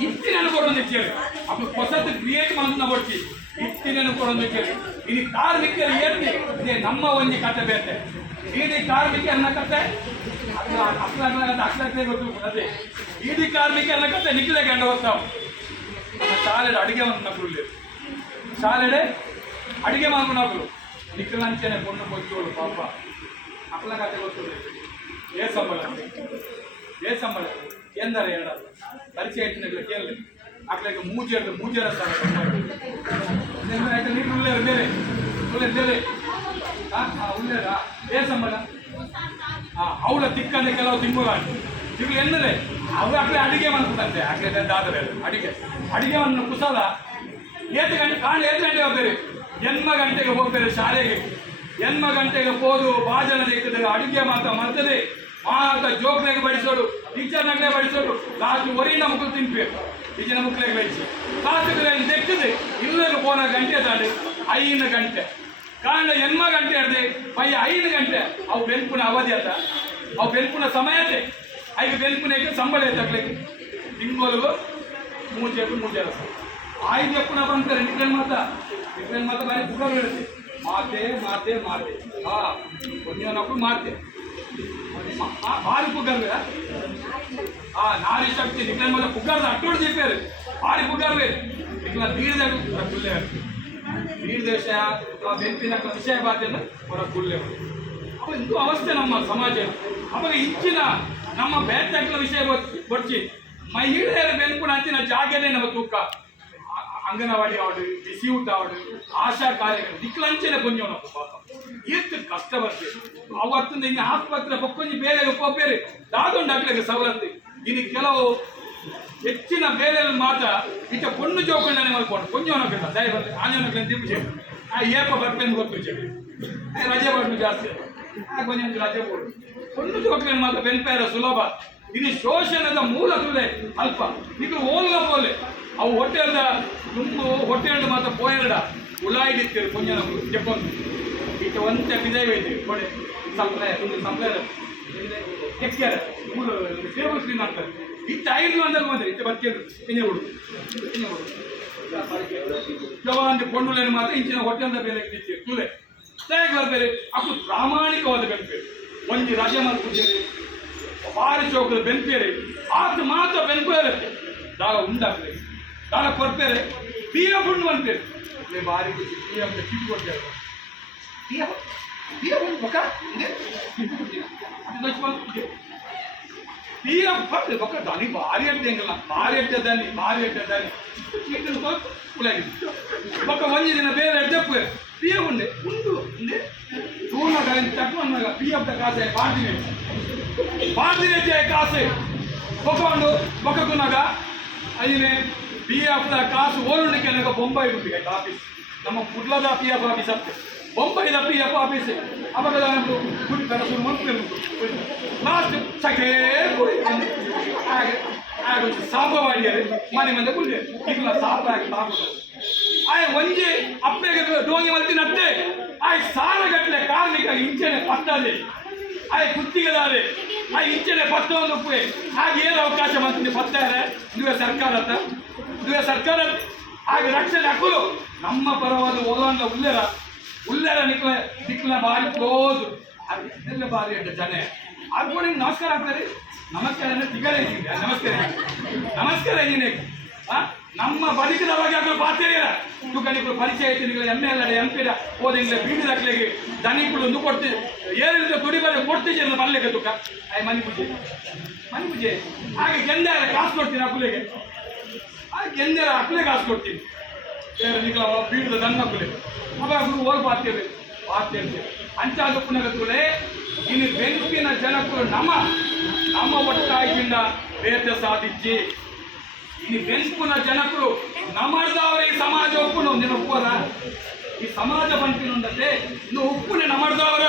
Speaker 1: ಇತ್ತಿನ ಕೊರೊಂದು ಕೇಳಿ ಅಪ್ಪ ಹೊಸದು ಕ್ರಿಯೇಟ್ ಮಾಡೋದನ್ನ ಕೊಡ್ತಿ ಇತ್ತಿನ ಕೊರೊಂದು ಕೇಳಿ ಇಲ್ಲಿ ಕಾರ್ಮಿಕರು ಏರ್ತಿ ಇದೇ ನಮ್ಮ ಒಂದು ಕತೆ ಬೇತೆ ಈದಿ ಕಾರ್ಮಿಕರನ್ನ ಕತೆ ಅಕ್ಷರತೆ ಗೊತ್ತು ಅದೇ ಈದಿ ಕಾರ್ಮಿಕರನ್ನ ಕತೆ ನಿಖಿಲ ಗಂಡ ಹೋಗ್ತಾವ ನಮ್ಮ ಶಾಲೆಡ ಅಡಿಗೆ ಮಕ್ಕಳು ಶಾಲೆಡೆ ಅಡಿಗೆ ಮಾಡ್ಕೊಂಡಾಗಲು ನಿಖಿಲಂಚನೆ ಕೊಂಡು ಕೊಚ್ಚೋಳು ಪಾಪ ಅಪ್ಲ ಕತೆ ಗೊತ್ತು ಏ ಸಂಬಳ ಏ ಸಂಬಳ ಎಂದರೆ ಹೇಳೋದು. ಪರಿಚಯ ಕೇಳಿ ಕೇಳಲಿ ಅಕ್ಲಾಗ ಮೂಜಿ ಅಂತ ಮೂಜರ ಆಯ್ತು? ನೀನು ಉಳ್ಳೇರು, ಬೇರೆ. ಉಳ್ಳೇ ಬೇರೆ. ಉಳ್ಳೇರ ಏ ಸಂಬಳ? ಹಾ ಅವಳ ತಿಕ್ಕಂದ್ರೆ ಕೆಲವು ತಿಂಗಳು ತಿಂಗಳು ಎಂದರೆ ಅವ್ರು ಅಕ್ಲೆ ಅಡಿಗೆ ಮಾಡ್ಕೊಂಡಂತೆ ಆಗ್ಲೇ ದಾದರೆ ಅಡಿಗೆ. ಅಡಿಗೆ ಅನ್ನು ಕುಸಲ ಏತು ಗಂಟೆ, ಕಾಣ ಏತು ಗಂಟೆಗೆ ಹೋಗ್ತೇವೆ ಜನ್ಮ ಗಂಟೆಗೆ ಹೋಗ್ತೇವೆ ಶಾಲೆಗೆ. ಜನ್ಮ ಗಂಟೆಗೆ ಹೋದು ಭಾಜನ ದೇಖದ ಅಡಿಗೆ ಮಾತ್ರ ಮರ್ತದೆ ಮಾತ ಬಡಿಸೋರು ಟೀಚರ್ ಟೀಚರ್ನಾಗಲೇ ಬಡಿಸೋರು ಲಾಸ್ಟ್ ಒರಿನ ಮುಖ ತಿನ್ಬೇಕು ಟೀಚರ್ ಮಕ್ಕಳಿಗೆ ಬಡಿಸಿ. ಲಾಸ್ಟ್ಗಳಲ್ಲಿ ತೆಗ್ತದೆ ಇಲ್ಲಿಗೆ ಪೋನ ಗಂಟೆ ತಾಂಡು ಐದು ಗಂಟೆ. ಕಾಂಡ ಎನ್ಮ ಗಂಟೆ ಹಿಡ್ದೆ ಪೈ ಐದು ಗಂಟೆ. ಅವು ಬೆಲ್ಪುನ ಅವಧಿ ಅಂತ ಅವು ಬೆಲ್ಪುನ ಸಮಯ ಅದೇ. ಐದು ಬೆಲ್ಪುನಕ್ಕೆ ಸಂಬಳ ತಗ್ಲಿಕ್ಕೆ ತಿಂಗಳಿಗೂ ಮೂರು ಜನ ಆಯ್ದು ಎಪ್ಪುನ ಬಂತಾರೆ ನಿಖನ್ ಮಾತ ನಿಖನ್ ಮಾತ ಬಾರಿ ಬುಡ ಮಾತೆ ಮಾತೆ ಮಾತೆ. ಹಾ ಒಂದೇನಪ್ಪು ಮಾತೆ ಮಾ- ಮಾ- ಭಾರಿ ಪುಗ್ಗರ್ವೆ. ಆ, ನಾರಿ ಶಕ್ತಿ ನಿಖನ್ ಮೇಲೆ ಪುಗ್ಗರ್ದ ಅಟ್ಟೋಡ್ ದೀಪೇರು ಭಾರಿ ಪುಗ್ಗರ್ವೆ. ನಿಕ್ಲ ಬೀರ್ದ ಕುಲ್ಲೆ. ಬೀರ್ದೇಶ ಆ ಬೆಂಪಿನ ವಿಷಯ ಬಾಧ್ಯನ ಹೊರ ಕುಲ್ಲೆ. ಅವ ಇಂದು ಅವಸ್ಥೆ ನಮ್ಮ ಸಮಾಜ. ಅವಾಗ ಇಂಚಿನ ನಮ್ಮ ಬೇಟೆಗಳ ವಿಷಯ ಬರ್ಚಿ ಮಹಿಳೆಯರ ಬೆನ್ಪುಣ ಹಚ್ಚಿನ ಜಾಗನೇ ನಮ್ಮ ತೂಕ. ಅಂಗನವಾಡಿ ಆವಡು ಬಿಸಿ ಊಟ ಆವಡು ಆಶಾ ಕಾರ್ಯಗಳು ದಿಕ್ಲಂಚನೆ ಪುಣ್ಯವ ಪಾಪ. ಎಷ್ಟು ಕಷ್ಟ ಬರ್ತದೆ ಅವತ್ತಿಂದ ಇನ್ನು ಆಸ್ಪತ್ರೆ ಪಕ್ಕೊಂಜಿ ಬೇರೆ ಬೇರೆ ದಾದೊಂದು ಆಗ್ಲಿಕ್ಕೆ ಸವಲತ್ತು. ಇನ್ನು ಕೆಲವು ಹೆಚ್ಚಿನ ಬೇರೆ ಮಾತ್ರ ಇಟ್ಟ ಪೊಣ್ಣು ಚೌಕಣ್ಣನೆ ಮಾಡ್ಕೊಂಡು ಕೊಂಚವನಕ್ಕಿಲ್ಲ ದಯ ಬಂದು ಆಂಜನಕ್ಕಿಲ್ಲ ದಿಪ್ಪು ಆ ಏಪ ಬರ್ತೇನೆ ಗೊತ್ತು ರಜೆ ಬಟ್ಟು ಜಾಸ್ತಿ ಆ ಕೊಂಚ ರಜೆ ಕೊಡು. ಪೊಣ್ಣು ಚೌಕಣ್ಣೆ ಮಾತ್ರ ಬೆನ್ಪೇರ ಸುಲಭ. ಇದು ಶೋಷಣದ ಮೂಲ ತುಲೆ ಅಲ್ಪ. ಇದು ಓಲ್ಲ ಪೋಲೆ. ಅವು ಹೊಟ್ಟೆಲ್ದ ತುಂಬು ಹೊಟ್ಟೆಲ್ದ ಮಾತ್ರ ಪೋಯರ್ಡ ಉಳ್ಳಾಯಿಡಿತ್ತೀರಿ ಕೊಂಚನ ಜಪ್ಪೊಂದು ಈಚೆ ಒಂತೆ ಬಿದೈವೆ ಐತಿ ಕೊಡೆ ಸಂಪ್ರದಾಯ ತುಂಬ ಸಂಪ್ರದಾಯ ಎಕ್ಸ್ಯಾರ ಮೂರು ಆಗ್ತಾರೆ ಇತ್ತ ಐದು ಅಂದಾಗ ಬಂದ್ರೆ, ಇತ್ತ ಬರ್ತೇನೆ ಎಣ್ಣೆ ಹುಡುಗ ಎಣ್ಣೆ ಹುಡು ಜವಾನ್ ಕೊಂಡುಲೇನು ಮಾತ್ರ ಇಂಚಿನ ಹೊಟ್ಟೆಂದ ಬೇರೆ ಇತ್ತು ತುಲೆ ತೇಗಲ ಬೇರೆ. ಅಪ್ಪು ಪ್ರಾಮಾಣಿಕವಾದ ಬೆನ್ಪೇರು ಒಂಜಿ ರಜೆ ಕೂತೇರಿ ಭಾರಿ ಚೌಕದ ಬೆಂಪೇರಿ ಆತ ಮಾತ್ರ ಬೆನ್ಪೇರೆ ದಾಗ ಉಂಡಾಗ್ತದೆ ದಾಳ ಕೊಡ್ತೇವೆ ಪಿ ಎಫ್ ಉಂಡು ಬಂತೇವೆ ಭಾರಿ ಖುಷಿ ಪಿ ಎಫ್ ಕಿಟ್ಟು ಕೊಡ್ತೇವೆ ಪಿ ಎಫ್ ಪಿ ಎಫ್ ಉಂಟು ಬೊಕ್ಕ ಇದೆ ಅದು ದೊಡ್ಡ ಪಿ ಎಫ್ ಬರ್ತದೆ ಬೊಕ್ಕ ದಾನಿ ಭಾರಿ ಅಡ್ಡೆಂಗಿಲ್ಲ ಭಾರಿ ಅಡ್ಡೆ ದಾನಿ ಭಾರಿ ಅಡ್ಡೆ ದಾನಿ ಚೀಟಿನ ಸ್ವಲ್ಪ ಕುಲಾಗಿತ್ತು ಬೊಕ್ಕ ಒಂಜಿ ದಿನ ಬೇರೆ ಅಡ್ಡೆಪ್ಪು ಪಿ ಎಫ್ ಉಂಡೆ ಉಂಡು ಉಂಡೆ ತೂನ ಗಾಯನ್ ತಕ್ಕ ಪಿ ಎಫ್ ದ ಕಾಸೆ ಬಾರ್ದಿನ ಬಾರ್ದಿನ ಕಾಸೆ ಬೊಕ್ಕ ಉಂಡು ಬೊಕ್ಕ ಕುನಾಗ ಅದಿನೇ ಪಿ ಎಫ್ ದ ಕಾಸು ಓಡಲಿಕ್ಕೆ ನನಗೆ ಬೊಂಬೈ ಉಂಟು ಆಫೀಸ್ ನಮ್ಮ ಕುಡ್ಲದ ಪಿ ಎಫ್ ಆಫೀಸ್ ಆಗ್ತದೆ ಬೊಂಬೈದ ಪಿ ಎಫ್ ಆಫೀಸ್ ಅವಾಗ ನಾನು ಗುಡಿ ಕನಸು ಮಂತ್ರಿ ಲಾಸ್ಟ್ ಸಖೇ ಕುಡಿ ಹಾಗೆ ಹಾಗೆ ಸಾಪ ಮನೆ ಮಂದಿ ಕುಡಿದೆ ಇಲ್ಲ ಸಾಪ ಆಗಿ ಸಾಪ ಆಯ್ ಒಂಜಿ ಅಪ್ಪೆಗೆ ಡೋಂಗಿ ಮಲ್ತಿನ ಅತ್ತೆ. ಆಯ್ ಸಾಲ ಗಟ್ಟಲೆ ಕಾರ್ಮಿಕ ಇಂಚನೆ ಪತ್ತದೆ ಆಯ್ ಕುತ್ತಿಗೆದಾರೆ ಆ ಇಂಚನೆ ಪತ್ತವನ್ನು ಹಾಗೇನು ಹಾಗೆ ಏನು ಅವಕಾಶ ಮಾಡ್ತೀನಿ? ಪತ್ತಾರೆ ನೀವೇ ಸರ್ಕಾರ ಅಂತ. ನೀವೇ ಸರ್ಕಾರ. ಹಾಗೆ ರಕ್ಷಣೆ ಹಾಕಲು ನಮ್ಮ ಪರವಾದ ಓಲಾಂಗ ಉಲ್ಲೆರ ಉಲ್ಲೆರ ನಿಕ್ಲ ನಿಕ್ಲ ಬಾರಿ ಕ್ಲೋಸ್. ಅದೆಲ್ಲ ಬಾರಿ ಅಂತ ಜನ. ಕೂಡ ನಮಸ್ಕಾರ ಆಗ್ತಾರೆ ನಮಸ್ಕಾರ ಅಂದ್ರೆ ತಿಗಲೇ ನಮಸ್ಕಾರ. ನಮಸ್ಕಾರ ಏನಿದೆ ಆ? ನಮ್ಮ ಬದುಕಿನ ಬಗ್ಗೆ ಅದು ಬಾತಿರಿಲ್ಲ ತುಕನಿಗಳು ಪರಿಚಯ ಐತೆ ನಿಮಗೆ ಎಮ್ಮೆ ಎಂ ಪಿ ಓದಿಂಗ್ಲೆ ಬೀಡಿ ದಾಖಲೆಗೆ ದನಿಗಳು ಒಂದು ಕೊಡ್ತಿ ಏರಿದ ದುಡಿಬಾರಿ ಕೊಡ್ತೀವಿ ಕೊಡ್ತಿದ್ದೆ ಮಲ್ಲೆಗೆ ತುಕ ಆಯ್ ಮನಿ ಪೂಜೆ. ಮನಿ ಪೂಜೆ. ಹಾಗೆ ಗೆಂದೆ ಕಾಸು ಕೊಡ್ತೀನಿ ಅಕುಲೆಗೆ. ಆ ಗೆಂದೆ ಅಕುಲೆ ಕಾಸು ಕೊಡ್ತೀನಿ. ನಿಗಳ ಬೀಡದ ದನ್ನ ಅಕುಲೆ. ಅವಾಗ ಓಲ್ ಬಾರ್ತೇವೆ ಬಾರ್ತೇವೆ ಅಂಚಾದ ಪುನಗತುಲೆ ಇನ್ನು ಬೆಂಕಿನ ಜನಕ್ಕೂ ನಮ್ಮ ನಮ್ಮ ಒಟ್ಟಾಗಿಂದ ವೇದ ಸಾಧಿಸಿ ಈ ಬೆಂಕುನ ಜನಕರು ಈ ಸಮಾಜ ಒಪ್ಪುನು ನೀನು ಒಪ್ಪೋದ ಈ ಸಮಾಜ ಬಂಪಿನುಂಡತೆ ಇನ್ನು ಉಪ್ಪುನೆ ನಮರ್ದವರ.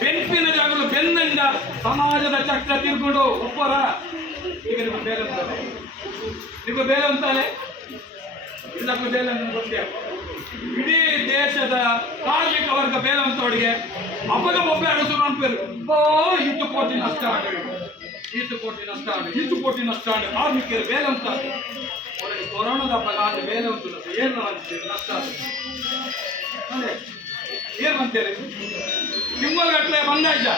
Speaker 1: ಬೆಂಪಿನ ಜಾಗಲು ಬೆನ್ನಿಂದ ಸಮಾಜದ ಚಕ್ರ ತಿರ್ಕೊಂಡು ಒಪ್ಪೋರ ಈಗ ನಿಮಗೆ ಬೇರೆ ಅಂತಾರೆ ನಿಮಗೆ ಬೇರೆ ಅಂತಾರೆ ಇದಕ್ಕೂ ಬೇರೆ ಅಂತ ಗೊತ್ತೇ. ಇಡೀ ದೇಶದ ಕಾರ್ಮಿಕ ವರ್ಗ ಬೇರೆ ಅಂತವರಿಗೆ ಅಪ್ಪಗ ಒಬ್ಬ ಶುರು ಅಂತ ಇತ್ತು ಕೋಟಿ ನಷ್ಟ ಆಗಿದೆ ಈತು ಕೋಟಿ ನಷ್ಟ ಆಗಿದೆ ಈತು ಕೋಟಿ ನಷ್ಟ ಆಗಿದೆ ಕಾರ್ಮಿಕರು ಬೇರೆ ಅಂತ ಅವರಿಗೆ ಕೊರೋನಾದ ಅಪಘಾತ ಬೇರೆ ಉಂಟು ಏನು ಅಂತೀರಿ ನಷ್ಟ ಅದೇ ಏನು ಅಂತೀರಿ ತಿಂಗಳಗಟ್ಟಲೆ ಬಂದಾಯ್ತ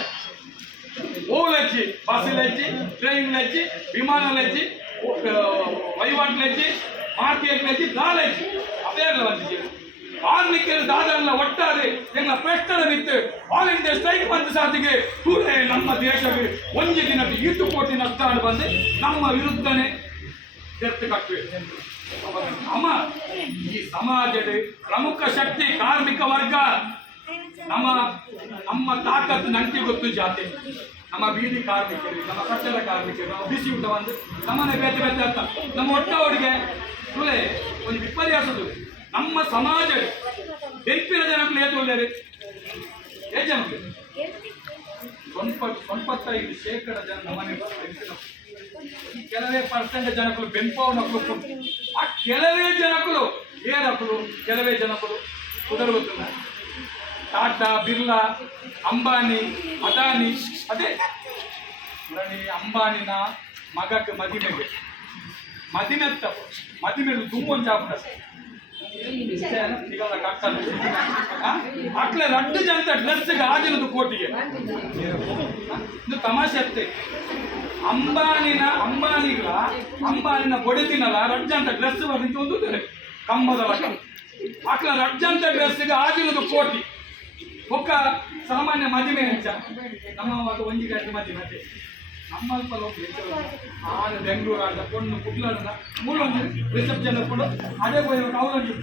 Speaker 1: ಓಲಚ್ಚಿ ಬಸ್ಸಲ್ಲಿ ಟ್ರೈನ್ಲೆಚ್ಚಿ ವಿಮಾನಲೆಚ್ಚಿ ವಹಿವಾಟ್ಲೆಚ್ಚಿ ಮಾರ್ಕೆಟ್ಲೆಚ್ಚಿ ದಾಲೆಚ್ಚಿ ಅವೇರ್ಲ ಬಂದಿದ್ದೀವಿ ಕಾರ್ಮಿಕರು ದಾದಲ್ಲ ಒಟ್ಟಾರೆ ಎಂಗ್ಲ ಪ್ರಶ್ನೆ ಬಿತ್ತು ಆಲ್ ಇಂಡಿಯಾ ಸ್ಟ್ರೈಕ್ ಬಂದ ಸಾತಿಗೆ ತೂರೇ ನಮ್ಮ ದೇಶ ಒಂದೇ ದಿನ ಈಟು ಕೋಟಿ ನಷ್ಟ ಬಂದು ನಮ್ಮ ವಿರುದ್ಧನೇ ಎತ್ತು ಕಟ್ಟುವೆ. ನಮ್ಮ ಈ ಸಮಾಜದ ಪ್ರಮುಖ ಶಕ್ತಿ ಕಾರ್ಮಿಕ ವರ್ಗ. ನಮ್ಮ ನಮ್ಮ ತಾಕತ್ತು ನಂಟಿ ಗೊತ್ತು ಜಾತಿ. ನಮ್ಮ ಬೀದಿ ಕಾರ್ಮಿಕರು, ನಮ್ಮ ಕಟ್ಟಡ ಕಾರ್ಮಿಕರು ನಮ್ಮ ಬಿಸಿ ಊಟ ಬಂದು ನಮ್ಮನೆ ಬೇತೆ ಬೇತೆ ಅಂತ. ನಮ್ಮ ಒಟ್ಟವರಿಗೆ ತುಳೆ ಒಂದು ವಿಪರ್ಯಾಸದು ನಮ್ಮ ಸಮಾಜ ಬೆಂಪಿನ ಜನಗಳು ಏತು ಜನಗಳು ಸ್ವಲ್ಪ ಸ್ವಲ್ಪತ್ತೈದು ಶೇಕಡ ಜನ ನಮ್ಮನೆ ಬೆಂಪಿನ ಈ ಕೆಲವೇ ಪರ್ಸೆಂಟ್ ಜನಗಳು ಬೆಂಪವನ್ನು ಕೊಟ್ಟು ಆ ಕೆಲವೇ ಜನಗಳು ಏನಕ್ಕಳು ಕೆಲವೇ ಜನಗಳು ಕುದರುಗುತ್ತಿಲ್ಲ ಟಾಟಾ ಬಿರ್ಲಾ ಅಂಬಾನಿ ಅದಾನಿ ಅದೇ ನೋಡಿ ಅಂಬಾನಿನ ಮಗಕ್ಕೆ ಮದಿಮೆಗೆ ಮದಿಮೆತ್ತ ಮದಿಮೆಲು ತುಂಬೊಂದು ಜಾಪಡ ಅಟ್ಲೆ ರಡ್ಡು ಜಂತ ಡ್ರೆಸ್ಗೆ ಆದಿನದು ಕೋಟಿಗೆ. ಇದು ತಮಾಷೆ ಅತ್ತೆ ಅಂಬಾನಿನ, ಅಂಬಾನಿಗಳ, ಅಂಬಾನಿನ ಬೊಡೆದಿನಲ್ಲ ರಡ್ಜಂತ ಡ್ರೆಸ್ ಬರ್ಲಿಕ್ಕೆ ಒಂದು ಕಂಬದ ಲಕ ಅಕ್ಲ ರಡ್ಜಂತ ಡ್ರೆಸ್ಗೆ ಆದಿನದು ಕೋಟಿ. ಒಕ್ಕ ಸಾಮಾನ್ಯ ಮದುವೆ ಹೆಚ್ಚ ನಮ್ಮ ಒಂದು ಗಂಟೆ ಮದುವೆ ಅದೇ ಬೆಂಗಳೂರು ಆದ ಪೊಣ್ಣು ಕುಡ್ಲಾಡ ಮೂಲೊಂದು ರಿಸೆಪ್ಷನ್ ಕೊಡು. ಅದೇ ಹೋಗಿ ಅವಲಂಬಿ